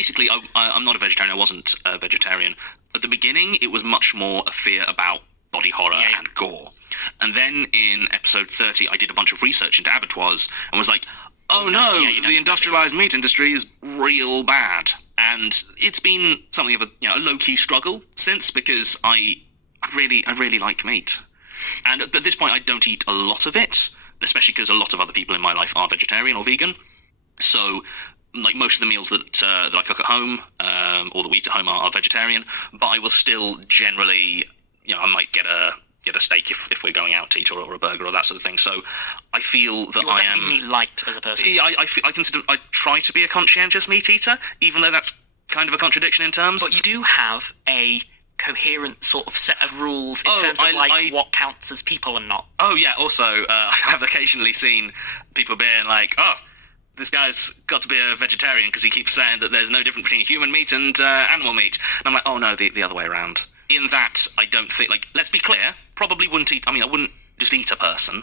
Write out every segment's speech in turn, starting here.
basically, I'm not a vegetarian. I wasn't a vegetarian. At the beginning, it was much more a fear about body horror and gore. And then in episode 30, I did a bunch of research into abattoirs and was like, oh no, the industrialized meat industry is real bad. And it's been something of a low-key struggle since, because I really like meat. And at this point, I don't eat a lot of it, especially because a lot of other people in my life are vegetarian or vegan. So, like, most of the meals that I cook at home, or that we eat at home are vegetarian, but I will still generally, I might get a steak if we're going out to eat, or a burger or that sort of thing. So I feel that I am meat light as a person. Yeah, I try to be a conscientious meat eater, even though that's kind of a contradiction in terms. But you do have a coherent sort of set of rules in terms of what counts as people and not. Oh yeah. Also, I have occasionally seen people being like, "Oh, this guy's got to be a vegetarian because he keeps saying that there's no difference between human meat and animal meat." And I'm like, "Oh no, the other way around." In that, I don't think, let's be clear, probably wouldn't eat. I mean, I wouldn't just eat a person.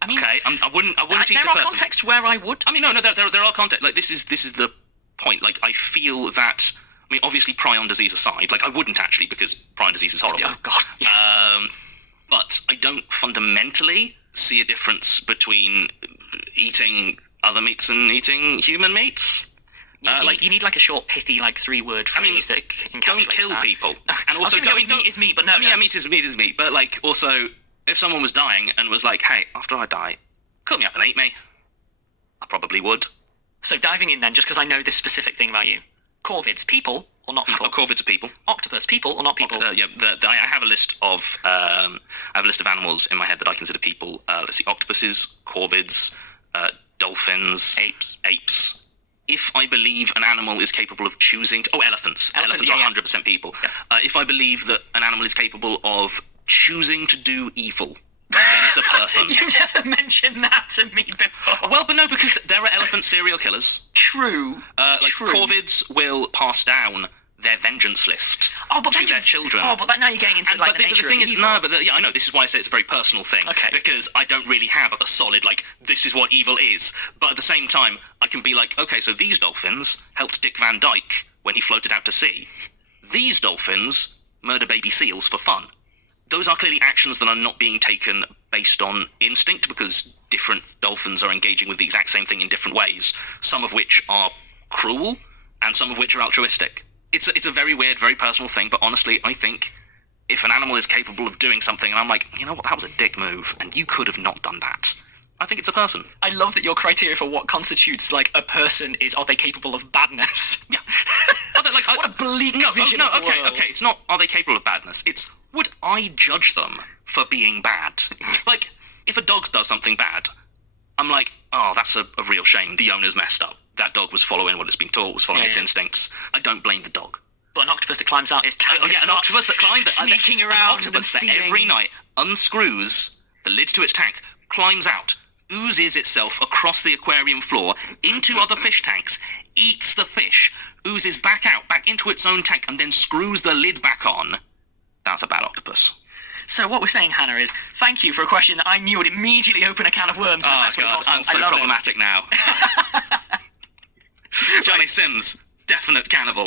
I mean, okay, I wouldn't eat a person. There are contexts where I would. I mean, no, there are contexts. Like, this is the point. Like, I feel that. I mean, obviously, prion disease aside, I wouldn't actually, because prion disease is horrible. Oh God. Yeah. But I don't fundamentally see a difference between eating other meats and eating human meats. You need a short, pithy, 3-word phrase that encapsulates don't kill that. people, and also meat is meat, but no. Yeah, meat is meat, but also, if someone was dying and was like, "Hey, after I die, cut me up and eat me," I probably would. So diving in then, just because I know this specific thing about you, corvids, people or not people? Corvids are people. Octopus, people or not people? I have a list of animals in my head that I consider people. Let's see: octopuses, corvids, dolphins, apes. If I believe an animal is capable of choosing to... Oh, elephants. Elephants are 100% people. Yeah. If I believe that an animal is capable of choosing to do evil, then it's a person. You've never mentioned that to me before. Well, but no, because there are elephant serial killers. True. True. Corvids will pass down their vengeance list to their children. Oh, but now you're getting into the nature of evil. I know, this is why I say it's a very personal thing. Okay. Because I don't really have a solid, this is what evil is. But at the same time, I can be like, okay, so these dolphins helped Dick Van Dyke when he floated out to sea. These dolphins murder baby seals for fun. Those are clearly actions that are not being taken based on instinct, because different dolphins are engaging with the exact same thing in different ways, some of which are cruel, and some of which are altruistic. It's a very weird, very personal thing, but honestly, I think if an animal is capable of doing something, and I'm like, you know what, that was a dick move, and you could have not done that, I think it's a person. I love that your criteria for what constitutes, a person is, are they capable of badness? Yeah. What a bleak vision of the world. Okay, it's not, are they capable of badness? It's, would I judge them for being bad? If a dog does something bad, I'm like, oh, that's a real shame. The owner's messed up. That dog was following what it's been taught, was following its instincts. I don't blame the dog. But an octopus that climbs out its tank. An octopus that climbs sneaking around. An octopus that every night unscrews the lid to its tank, climbs out, oozes itself across the aquarium floor into other fish tanks, eats the fish, oozes back out, back into its own tank, and then screws the lid back on. That's a bad octopus. So what we're saying, Hannah, is thank you for a question that I knew would immediately open a can of worms. Oh, God, I'm so problematic now. Johnny Sims, definite cannibal.